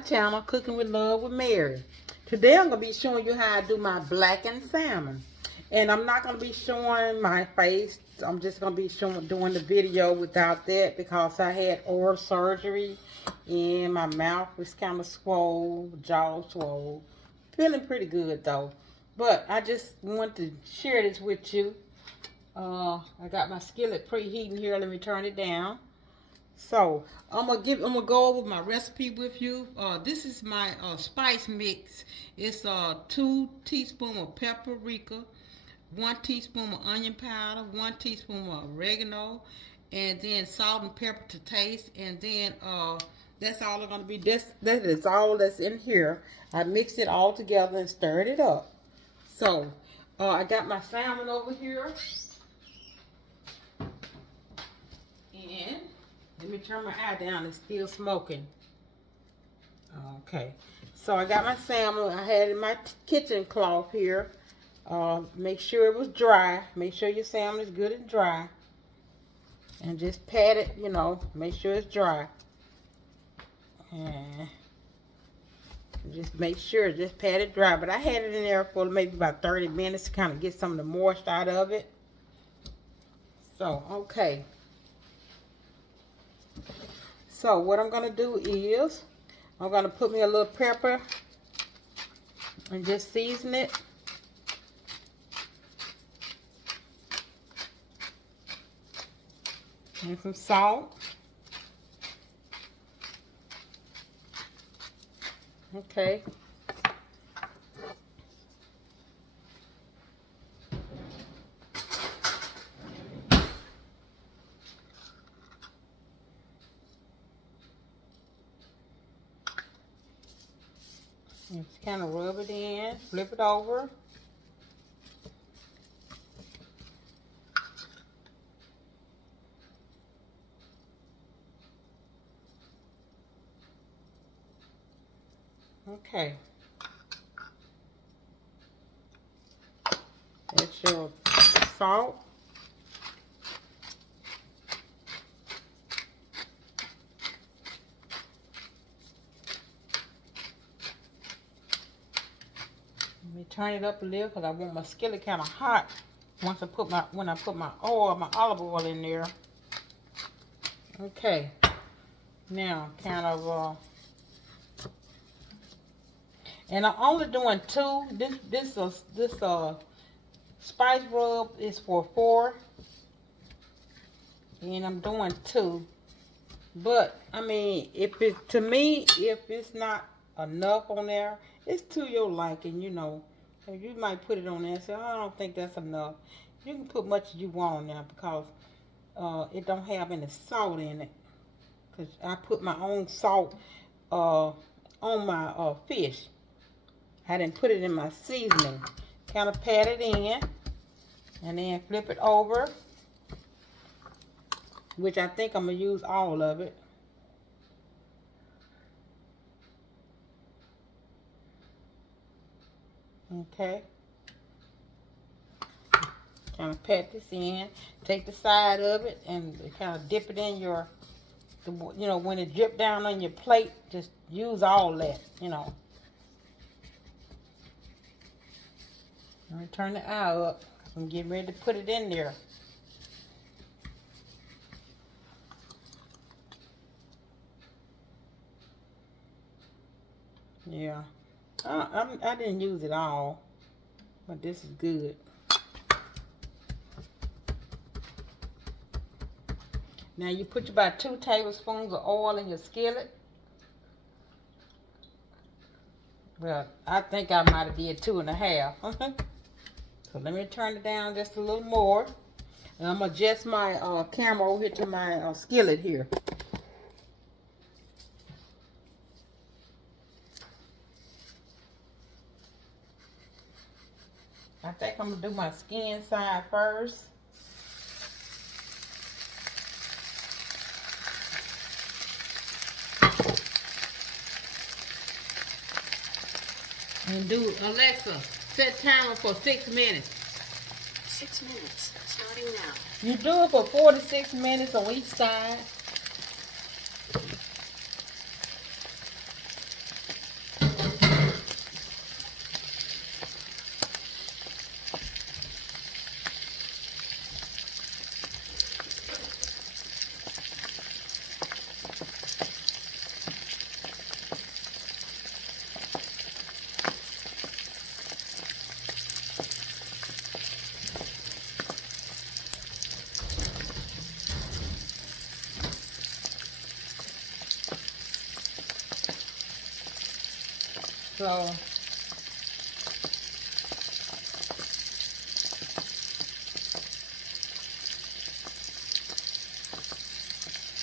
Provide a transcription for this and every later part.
my channel, Cooking with Love with Mary. Today I'm going to be showing you how I do my blackened salmon. And I'm not going to be showing my face. I'm just going to be doing the video without that because I had oral surgery and my mouth was kind of swole, jaw swole. Feeling pretty good though. But I just want to share this with you. I got my skillet preheating here. Let me turn it down. So I'm gonna go over my recipe with you. This is my spice mix. It's 2 teaspoons of paprika, 1 teaspoon of onion powder, 1 teaspoon of oregano, and then salt and pepper to taste. And then that's all gonna be. That is all that's in here. I mixed it all together and stirred it up. So I got my salmon over here, and let me turn my eye down. It's still smoking. Okay. So I got my salmon. I had it in my kitchen cloth here. Make sure it was dry. Make sure your salmon is good and dry. And just pat it, you know, make sure it's dry. And just make sure, just pat it dry. But I had it in there for maybe about 30 minutes to kind of get some of the moisture out of it. So, okay. So what I'm going to do is I'm going to put me a little pepper and just season it. And some salt. Okay. Just kind of rub it in, flip it over. Okay. That's your salt. Let me turn it up a little because I want my skillet kind of hot when I put my olive oil in there. Okay. Now kind of and I'm only doing 2. This spice rub is for 4, and I'm doing 2. But I mean, if it's not enough on there, it's to your liking, you know. You might put it on there and say, oh, I don't think that's enough. You can put much as you want on there because it don't have any salt in it. Because I put my own salt on my fish. I didn't put it in my seasoning. Kind of pat it in and then flip it over, which I think I'm going to use all of it. Okay. Kind of pat this in. Take the side of it and kind of dip it in your, you know, when it drip down on your plate, just use all that, you know. I'm going to turn the eye up. I'm getting ready to put it in there. Yeah. I didn't use it all, but this is good. Now you put about 2 tablespoons of oil in your skillet. Well, I think I might have did 2.5. So let me turn it down just a little more. And I'm going to adjust my camera over here to my skillet here. I think I'm going to do my skin side first. And do, Alexa, set timer for 6 minutes. 6 minutes, starting now. You do it for 4 to 6 minutes on each side. So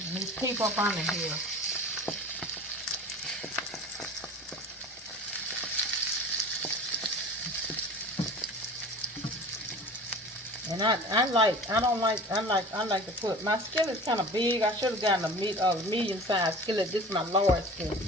let me peep up under here. And I like to put, my skillet's kind of big. I should have gotten a medium-sized skillet. This is my large skillet.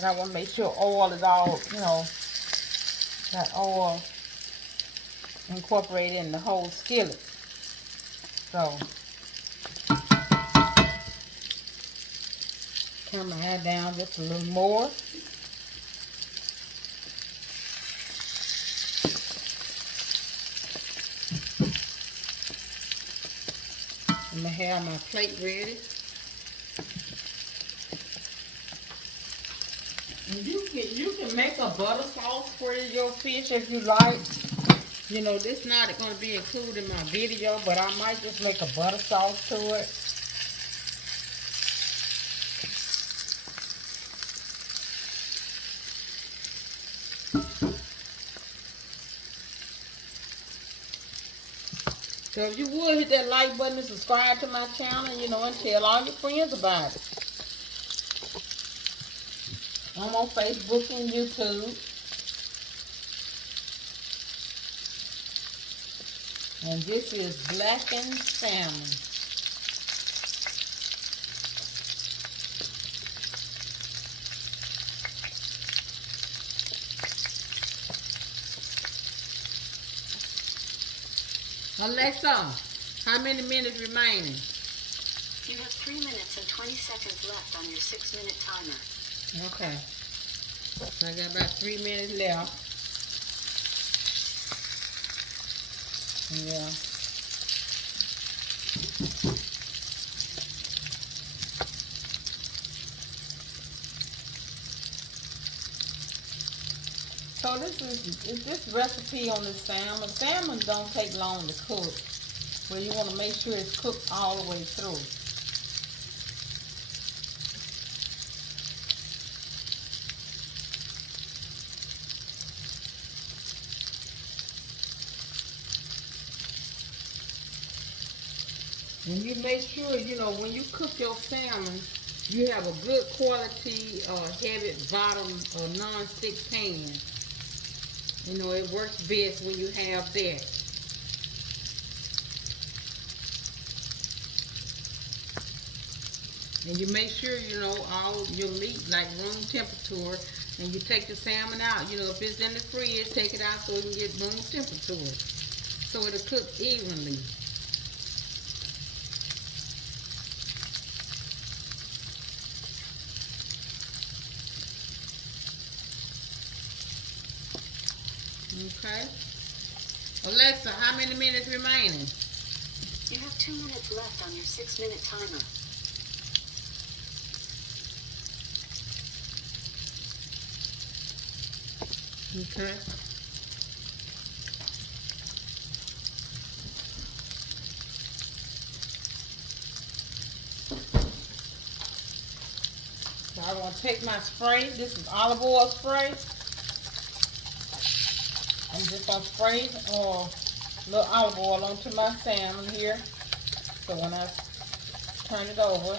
And I want to make sure oil is all, you know, that oil incorporated in the whole skillet. So, turn my hair down just a little more. I'm going to have my plate ready. And you can make a butter sauce for your fish if you like. You know, this not going to be included in my video, but I might just make a butter sauce to it. So if you would, hit that like button and subscribe to my channel, you know, and tell all your friends about it. I'm on Facebook and YouTube. And this is blackened salmon. Alexa, how many minutes remaining? You have 3 minutes and 20 seconds left on your 6-minute timer. Okay. So I got about 3 minutes left. Yeah. So this recipe on the salmon. Salmon don't take long to cook, but you want to make sure it's cooked all the way through. And you make sure, you know, when you cook your salmon, you have a good quality heavy bottom non-stick pan. You know, it works best when you have that. And you make sure, you know, all your meat like room temperature. And you take the salmon out. You know, if it's in the fridge, take it out so it can get room temperature. So it'll cook evenly. Okay. Alexa, how many minutes remaining? You have 2 minutes left on your 6-minute timer. Okay. So I'm going to take my spray. This is olive oil spray. I'm just going to spray a little olive oil onto my salmon here. So when I turn it over,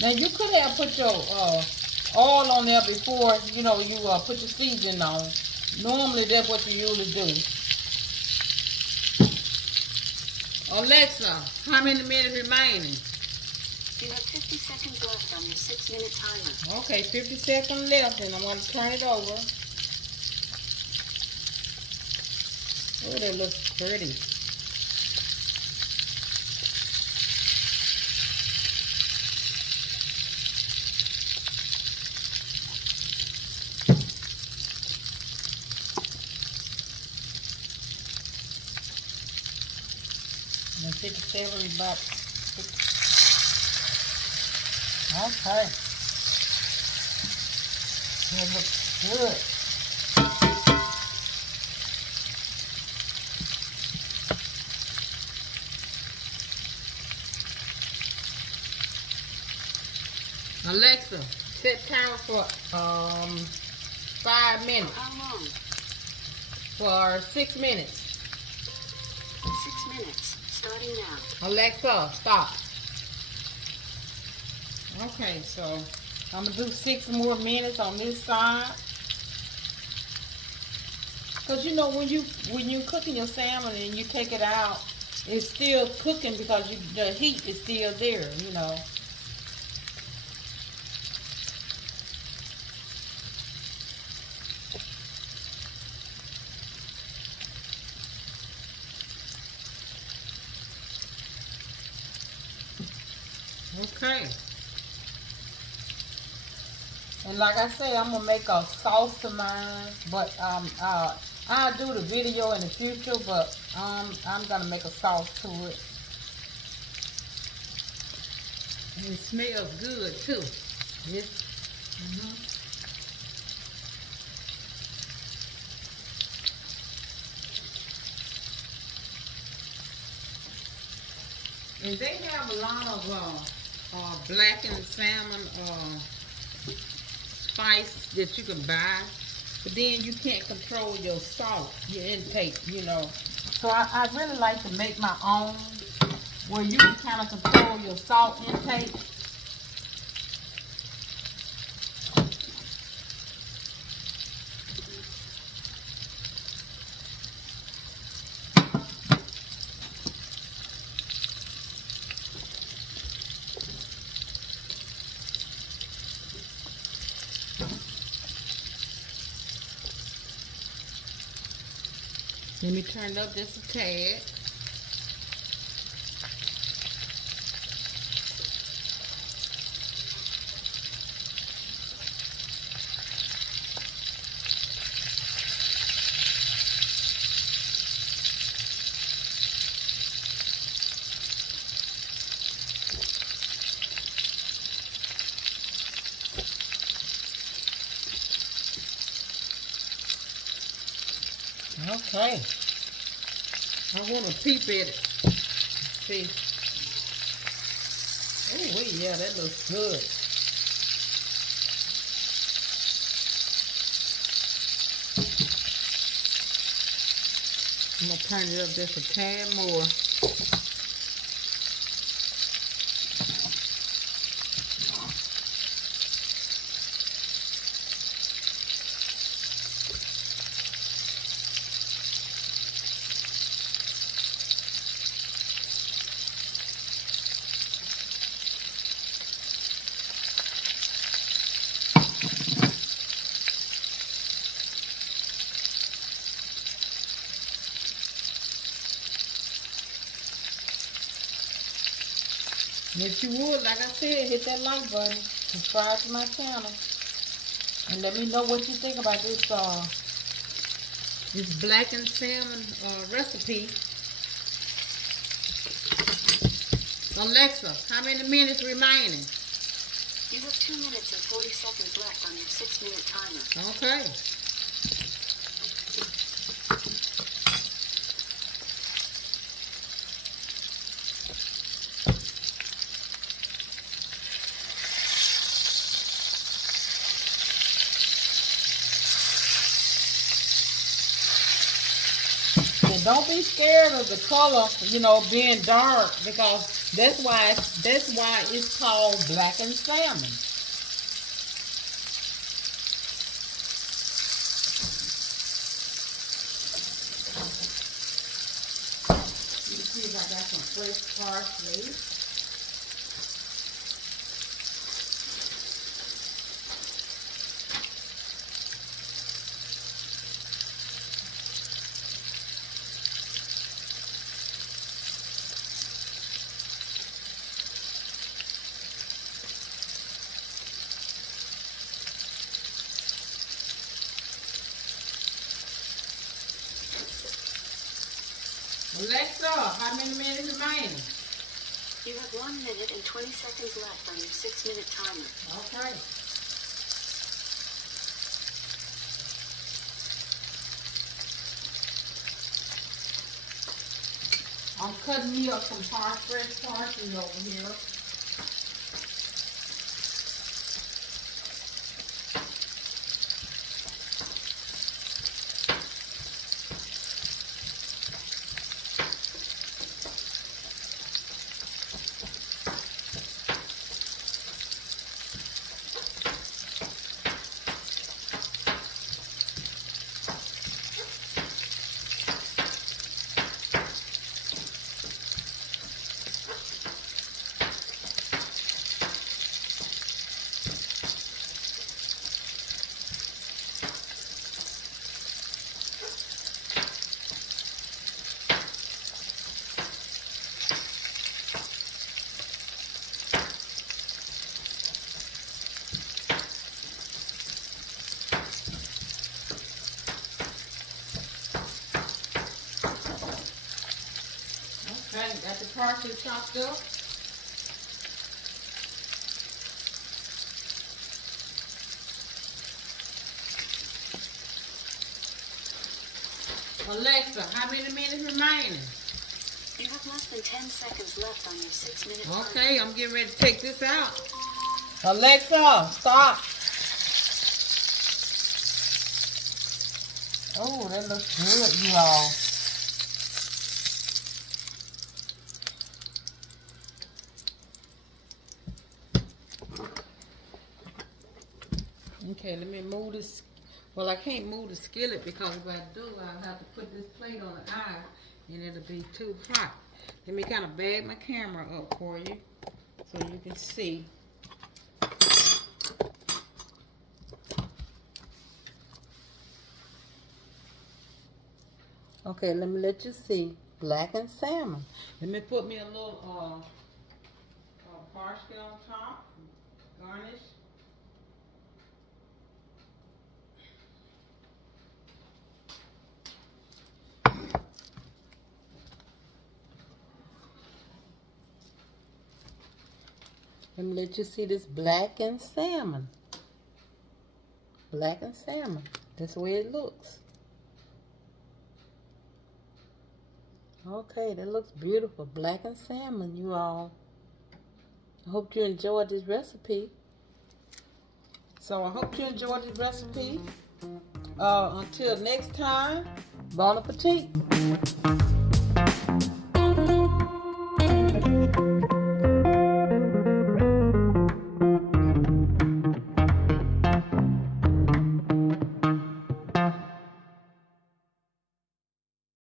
now you could have put your oil on there before, you know, you put your seasoning on. Normally that's what you usually do. Alexa, how many minutes remaining? You have 50 seconds left on your 6-minute timer. Okay, 50 seconds left, and I'm going to turn it over. Oh, that looks pretty. And 57 is about Okay. It looks good. Alexa, set timer for 5 minutes. How long? For 6 minutes. 6 minutes. Starting now. Alexa, stop. Okay, so I'm gonna do 6 more minutes on this side. Cause you know when you cooking your salmon and you take it out, it's still cooking because the heat is still there. You know. Okay. And like I say, I'm gonna make a sauce to mine, but I'll do the video in the future, but I'm gonna make a sauce to it. And it smells good too. Yes. And they have a lot of blackened salmon spice that you can buy, but then you can't control your salt, your intake, you know. So I really like to make my own, where you can kind of control your salt intake. Let me turn it up just a tad. Okay. I want to peep at it. See. Oh, yeah, that looks good. I'm going to turn it up just a tad more. And if you would, like I said, hit that like button, subscribe to my channel, and let me know what you think about this blackened salmon recipe. Alexa, how many minutes remaining? You have 2 minutes and 40 seconds left on your 6-minute timer. Okay. And don't be scared of the color, you know, being dark, because that's why it's called blackened salmon. Let me see if I got some fresh parsley. Alexa, how many minutes remaining? You have 1 minute and 20 seconds left on your 6-minute timer. Okay. I'm cutting me up some fresh parsley over here. Okay, got the parsley chopped up. Alexa, how many minutes remaining? You have less than 10 seconds left on your 6-minute timer. Okay, I'm getting ready to take this out. Alexa, stop. Oh, that looks good, you all. Okay, let me move this. Well, I can't move the skillet because if I do, I'll have to put this plate on the eye and it'll be too hot. Let me kind of bag my camera up for you so you can see. Okay, let me let you see. Blackened salmon. Let me put me a little parsley on top. Garnish. Let me let you see this blackened salmon. Blackened salmon. That's the way it looks. Okay, that looks beautiful. Blackened salmon, you all. I hope you enjoyed this recipe. So I hope you enjoyed this recipe. Until next time, bon appetit.